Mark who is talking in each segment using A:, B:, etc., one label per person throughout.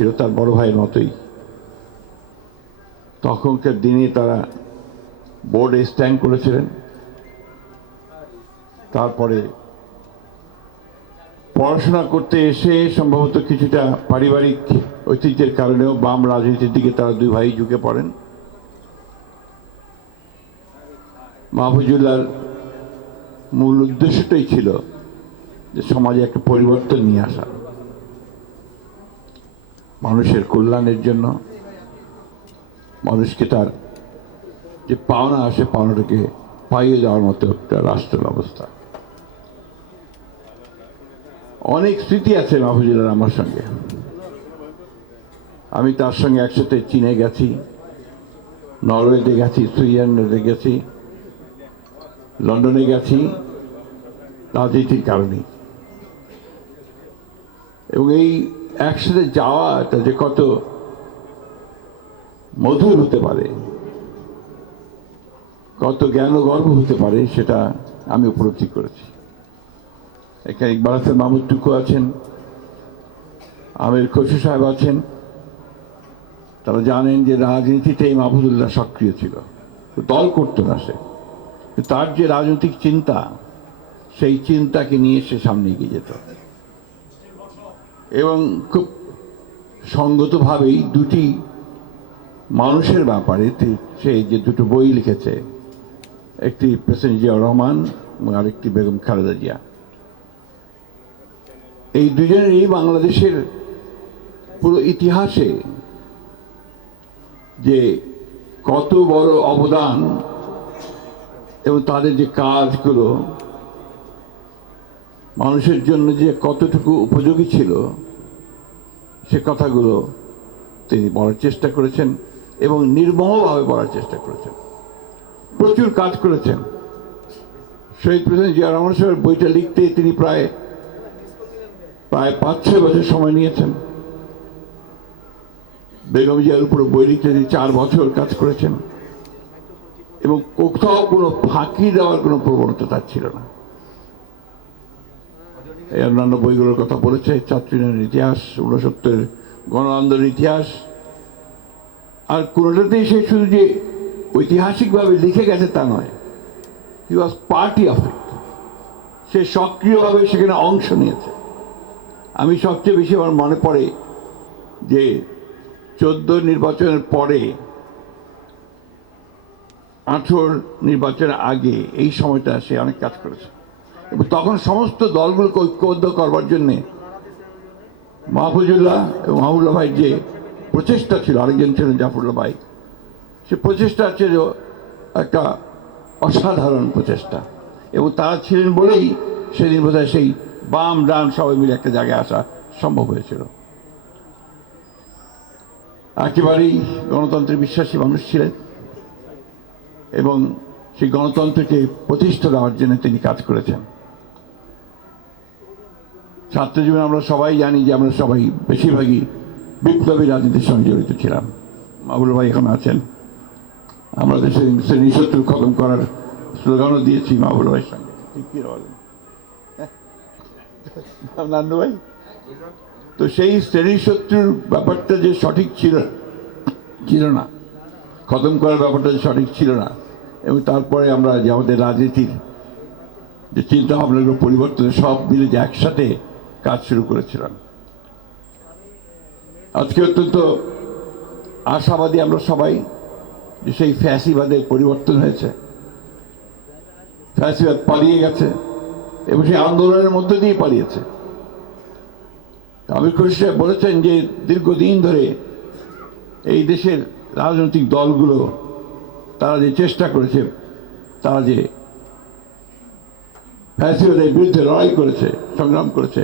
A: ছিল তার বড় ভাইয়ের মতোই। তখনকার দিনে তারা বোর্ডে স্ট্যান্ড করেছিলেন। তারপরে পড়াশোনা করতে এসে সম্ভবত কিছুটা পারিবারিক ঐতিহ্যের কারণেও বাম রাজনীতির দিকে তারা দুই ভাই ঝুঁকে পড়েন। মাহফুজুল্লাহর মূল উদ্দেশ্যটাই ছিল যে সমাজে একটা পরিবর্তন নিয়ে আসা। মানুষের কল্যাণের জন্য মানুষকে তার যে পাওনা আসে পাওনাটাকে পাইয়ে যাওয়ার মতো একটা রাষ্ট্র অবস্থা। অনেক স্মৃতি আছে মাহফুজুল্লাহ আমার সঙ্গে। আমি তার সঙ্গে একসাথে চীনে গেছি, নরওয়েতে গেছি, সুইজারল্যান্ডে গেছি, লন্ডনে গেছি, রাজনীতির কারণেই এবং এই একসাথে যাওয়াটা যে কত মধুর হতে পারে, কত জ্ঞান গর্ব হতে পারে, সেটা আমি উপলব্ধি করেছি। এখানে ইকবাল হাসান মাহমুদ টুকু আছেন, আমির খসু সাহেব আছেন। তারা জানেন যে রাজনীতিতেই মাহমুদুল্লাহ সক্রিয় ছিল। দল করতো না সে। তার যে রাজনৈতিক চিন্তা, সেই চিন্তাকে নিয়ে সে সামনে এগিয়ে যেত। এবং খুব সঙ্গতভাবেই দুটি মানুষের ব্যাপারে সে যে দুটো বই লিখেছে, একটি প্রেসিডেন্ট জিয়াউর রহমান এবং আরেকটি বেগম খালেদা জিয়া। এই দুজনেরই বাংলাদেশের পুরো ইতিহাসে যে কত বড় অবদান এবং তাদের যে কাজগুলো মানুষের জন্য যে কতটুকু উপযোগী ছিল, সে কথাগুলো তিনি বলার চেষ্টা করেছেন এবং নির্মমভাবে বলার চেষ্টা করেছেন। প্রচুর কাজ করেছেন। শহীদ প্রেসিডেন্ট জিয়া রহমান সাহেবের বইটা লিখতে তিনি প্রায় প্রায় পাঁচ, ছয় বছর সময় নিয়েছেন। বেগম জিয়ার উপর বই লিখতে তিনি চার বছর কাজ করেছেন। এবং কোথাও কোনো ফাঁকি দেওয়ার কোনো প্রবণতা তার ছিল না। অন্যান্য বইগুলোর কথা বলেছে ছাত্রীনের ইতিহাস ঊনসত্তরের গণ আন্দোলনের ইতিহাস। আর কোনোটাতেই সে শুধু যে ঐতিহাসিকভাবে লিখে গেছে তা নয় হি ওয়াজ পার্টি অফ ইট সে সক্রিয়ভাবে সেখানে অংশ নিয়েছে। আমি সবচেয়ে বেশি আমার মনে পড়ে যে চোদ্দ নির্বাচনের পরে আঠেরোর নির্বাচনের আগে এই সময়টা সে অনেক কাজ করেছে। তখন সমস্ত দলগুলোকে ঐক্যবদ্ধ করবার জন্যে মাহফুজুল্লাহ এবং মাহবুল্লাহ ভাই যে প্রচেষ্টা ছিল, আরেকজন ছিলেন জাফরুল্লাহ ভাই, সে প্রচেষ্টা ছিল একটা অসাধারণ প্রচেষ্টা। এবং তারা ছিলেন বলেই সেদিন বোধহয় সেই বাম, ডান সবাই মিলে একটা জায়গায় আসা সম্ভব হয়েছিল। একেবারেই গণতন্ত্রে বিশ্বাসী মানুষ ছিলেন এবং সেই গণতন্ত্রকে প্রতিষ্ঠা দেওয়ার জন্য তিনি কাজ করেছেন। ছাত্র জীবনে আমরা সবাই জানি যে আমরা সবাই বেশিরভাগই বিপ্লবী রাজনীতির সঙ্গে জড়িত ছিলাম। মাবুল ভাই এখন আছেন। আমরা দেশের শ্রেণি শত্রু খতম করার স্লোগানও দিয়েছি মাবুল ভাইয়ের সঙ্গে। ঠিক কি বলেন হ্যাঁ? ভাই? তো সেই শ্রেণি শত্রুর ব্যাপারটা যে সঠিক ছিল ছিল না। খতম করার ব্যাপারটা যে সঠিক ছিল না। এবং তারপরে আমরা যে আমাদের রাজনীতির যে চিন্তা ভাবনাগুলো পরিবর্তনে সব মিলে যে একসাথে কাজ শুরু করেছিলাম। আজকে অত্যন্ত আশাবাদী আমরা সবাই যে সেই ফ্যাসিবাদের পরিবর্তন হয়েছে। ফ্যাসিবাদ পালিয়ে গেছে এবং সেই আন্দোলনের মধ্যে দিয়ে পালিয়েছে। আমির খুশি সাহেব বলেছেন যে দীর্ঘদিন ধরে এই দেশের রাজনৈতিক দলগুলো তারা যে চেষ্টা করেছে, তারা যে ফ্যাসিবাদের বিরুদ্ধে লড়াই করেছে, সংগ্রাম করেছে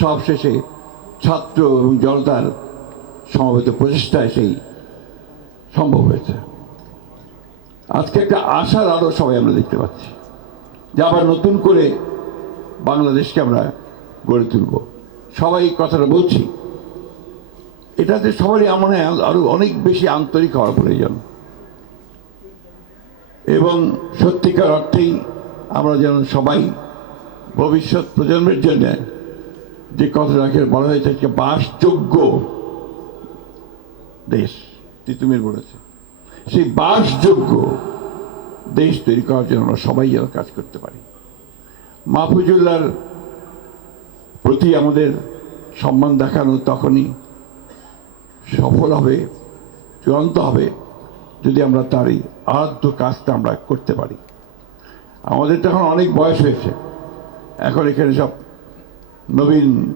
A: সব শেষে ছাত্র এবং জনতার সমবেত প্রচেষ্টায় সেই সম্ভব হয়েছে। আজকে একটা আশার আলো সবাই আমরা দেখতে পাচ্ছি, যে আবার নতুন করে বাংলাদেশকে আমরা গড়ে তুলব। সবাই এই কথাটা বলছি এটাতে সবারই আমার আরও অনেক বেশি আন্তরিক হওয়ার প্রয়োজন। এবং সত্যিকার অর্থেই আমরা যেন সবাই ভবিষ্যৎ প্রজন্মের জন্য যে কথাটাকে বলা হয়েছে যে বাসযোগ্য দেশ, তিতুমির বলেছে। সেই বাসযোগ্য দেশ তৈরি করার জন্য আমরা সবাই যেন কাজ করতে পারি। মাহফুজুল্লাহর প্রতি আমাদের সম্মান দেখানো তখনই সফল হবে, চূড়ান্ত হবে, যদি আমরা তার এই আরাধ্য কাজটা আমরা করতে পারি। আমাদের তো এখন অনেক বয়স হয়েছে। এখন এখানে সব নবীন,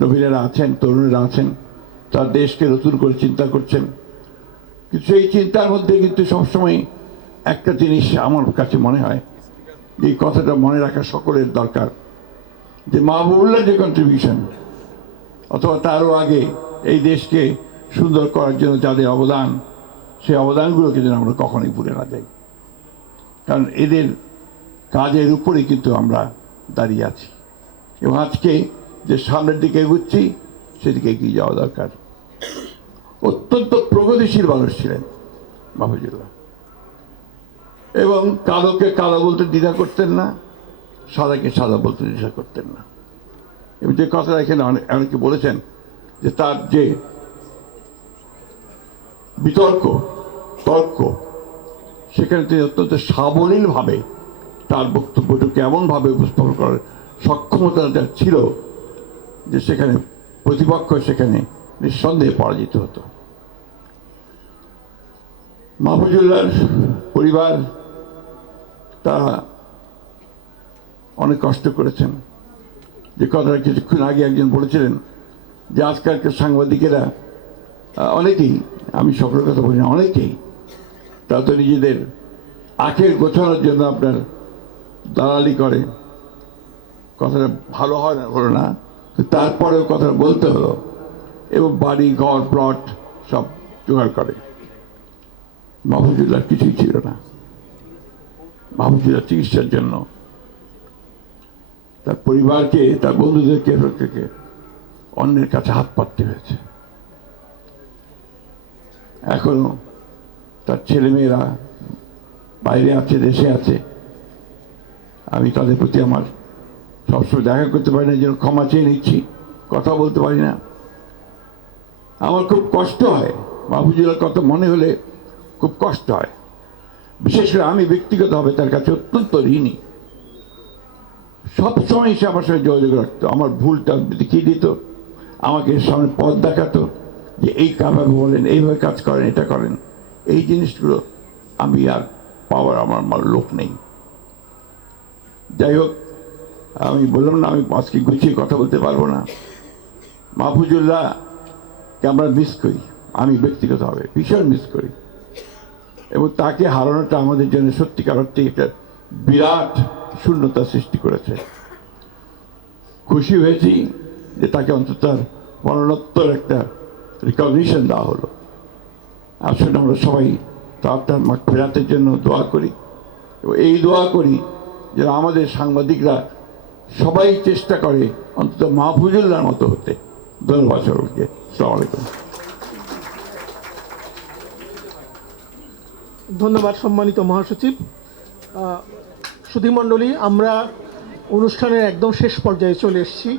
A: নবীনেরা আছেন, তরুণেরা আছেন, তার দেশকে নতুন করে চিন্তা করছেন। কিন্তু এই চিন্তার মধ্যে কিন্তু সবসময় একটা জিনিস আমার কাছে মনে হয়, এই কথাটা মনে রাখা সকলের দরকার, যে মাহবুবুল্লাহ যে কন্ট্রিবিউশন অথবা তারও আগে এই দেশকে সুন্দর করার জন্য যাদের অবদান, সেই অবদানগুলোকে যেন আমরা কখনোই ভুলে না যাই। কারণ এদের কাজের উপরে কিন্তু আমরা দাঁড়িয়ে আছি। এবং আজকে যে সামনের দিকে এগুচ্ছি, সেদিকে এগিয়ে যাওয়া দরকার। অত্যন্ত প্রগতিশীল মানুষ ছিলেন মাহফুজুল্লাহ। এবং কালোকে কালো বলতে দ্বিধা করতেন না, সাদাকে সাদা বলতে দ্বিধা করতেন না। এবং যে কথাটা এখানে অনেকে বলেছেন যে তার যে বিতর্ক, তর্ক, সেখানে তিনি অত্যন্ত সাবলীলভাবে তার বক্তব্যটাকে এমনভাবে উপস্থাপন করার সক্ষমতা যার ছিল যে সেখানে প্রতিপক্ষ সেখানে নিঃসন্দেহে পরাজিত হতো। মাহফুজুল্লাহর পরিবার তারা অনেক কষ্ট করেছেন। যে কথাটা কিছুক্ষণ আগে একজন বলেছিলেন যে আজকালকার সাংবাদিকেরা অনেকেই, আমি সকলের কথা বলি না, অনেকেই তারা তো নিজেদের আখের গোছানোর জন্য আপনার দালালি করে। কথাটা ভালো হয় না, হলো না। তারপরেও কথাটা বলতে হলো। এবং বাড়ি, ঘর প্লট সব জোগাড় করে। মাহফুজুল্লাহ কিছুই ছিল না। মাহফুজুল্লাহ চিকিৎসার জন্য। তার পরিবারকে, তার বন্ধুদেরকে থেকে অন্যের কাছে হাত পাততে হয়েছে। এখনও তার ছেলেমেয়েরা বাইরে আছে, দেশে আছে। আমি তাদের প্রতি আমার সবসময় দেখা করতে পারি না যেন ক্ষমা চেয়ে নিচ্ছি। কথা বলতে পারি না। আমার খুব কষ্ট হয়। মাহফুজুল্লার কথা মনে হলে খুব কষ্ট হয়। বিশেষ করে আমি ব্যক্তিগতভাবে তার কাছে অত্যন্ত ঋণী। সবসময় সে আমার সঙ্গে যোগাযোগ রাখতো। আমার ভুলটা দেখিয়ে দিত। আমাকে সামনে পথ দেখাতো যে এই কাভাবে বলেন, এইভাবে কাজ করেন, এটা করেন। এই জিনিসগুলো আমি আর পাওয়ার আমার আমার লোক নেই। যাই হোক আমি বললাম না, আমি আজকে গুছিয়ে কথা বলতে পারব না। মাহফুজুল্লাহকে আমরা মিস করি, আমি ব্যক্তিগতভাবে ভীষণ মিস করি। এবং তাকে হারানোটা আমাদের জন্য সত্যিকার অর্থে একটা বিরাট শূন্যতা সৃষ্টি করেছে। খুশি হয়েছি যে তাকে অন্তত তার মরণোত্তর একটা রিকগনিশন দেওয়া হলো। আসলে আমরা সবাই তার ফেরাতের জন্য দোয়া করি। এবং এই দোয়া করি যে আমাদের সাংবাদিকরা সবাই চেষ্টা করে অন্তত মাহফুজুল্লাহর মতো হতে। ধন্যবাদ সালাম আলাইকুম।
B: ধন্যবাদ, সম্মানিত মহাসচিব। সুধীমণ্ডলী আমরা অনুষ্ঠানের একদম শেষ পর্যায়ে চলে এসেছি।